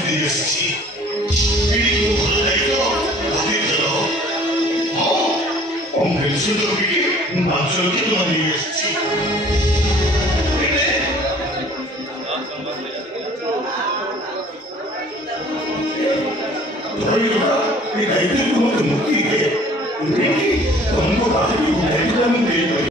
দিয়ে এসেছি পিড়ি কি ভালো দায়িত্ব হাতির ধরো অঙ্কের সুন্দর পিড়ি নাচলকে তোমার নিয়ে এসেছি এই দায়িত্বের তোমাকে মুক্তি দিয়ে तुमको